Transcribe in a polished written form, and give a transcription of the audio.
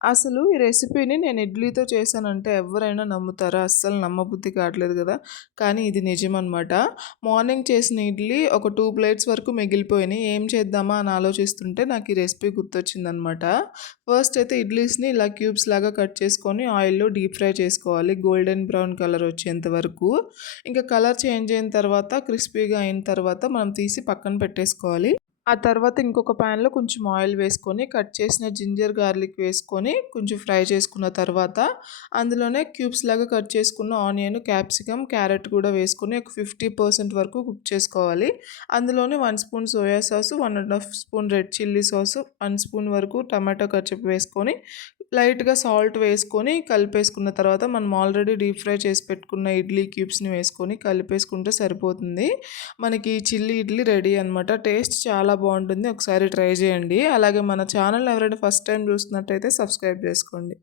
అసలు ఈ రెసిపీని నేను ఇడ్లీతో చేశానంటే ఎవ్వరైనా నమ్ముతారా? అస్సలు నమ్మబుద్ధి కావట్లేదు గదా! కానీ ఇది నిజమనమాట. మార్నింగ్ చేసిన ఇడ్లీ ఒక 2 ప్లేట్స్ వరకు మిగిలిపోయినాయి. ఏం చేద్దామా అని ఆలోచిస్తుంటే నాకు ఈ రెసిపీ గుర్తొచ్చిందనమాట. ఫస్ట్ అయితే ఇడ్లీస్‌ని ఇలా క్యూబ్స్ లాగా కట్ చేసుకొని ఆయిల్‌లో డీప్ ఫ్రై చేసుకోవాలి. గోల్డెన్ బ్రౌన్ కలర్ వచ్చేంత వరకు. ఇంకా కలర్ చేంజ్ అయిన తర్వాత క్రిస్పీగా అయిన తర్వాత మనం తీసి పక్కన పెట్టేసుకోవాలి. ఆ తర్వాత ఇంకొక ప్యాన్‌లో కొంచెం ఆయిల్ వేసుకొని, కట్ చేసిన జింజర్, గార్లిక్ వేసుకొని కొంచెం ఫ్రై చేసుకున్న తర్వాత, అందులోనే క్యూబ్స్ లాగా కట్ చేసుకున్న ఆనియన్, క్యాప్సికమ్, క్యారెట్ కూడా వేసుకొని ఒక 50% వరకు కుక్ చేసుకోవాలి. అందులోనే 1 spoon soya sauce, 1 ½ spoon red chilli sauce, 1 spoon వరకు టమాటో కచప్ వేసుకొని, లైట్‌గా సాల్ట్ వేసుకొని కలిపేసుకున్న తర్వాత, మనం ఆల్రెడీ డీప్ ఫ్రై చేసి పెట్టుకున్న ఇడ్లీ క్యూబ్స్‌ని వేసుకొని కలిపేసుకుంటే సరిపోతుంది. మనకి చిల్లీ ఇడ్లీ రెడీ అనమాట. టేస్ట్ చాలా బాగుంటుంది. ఒకసారి ట్రై చేయండి. అలాగే మన ఛానల్ ఎవరైనా ఫస్ట్ టైం చూస్తున్నట్టయితే సబ్స్క్రైబ్ చేసుకోండి.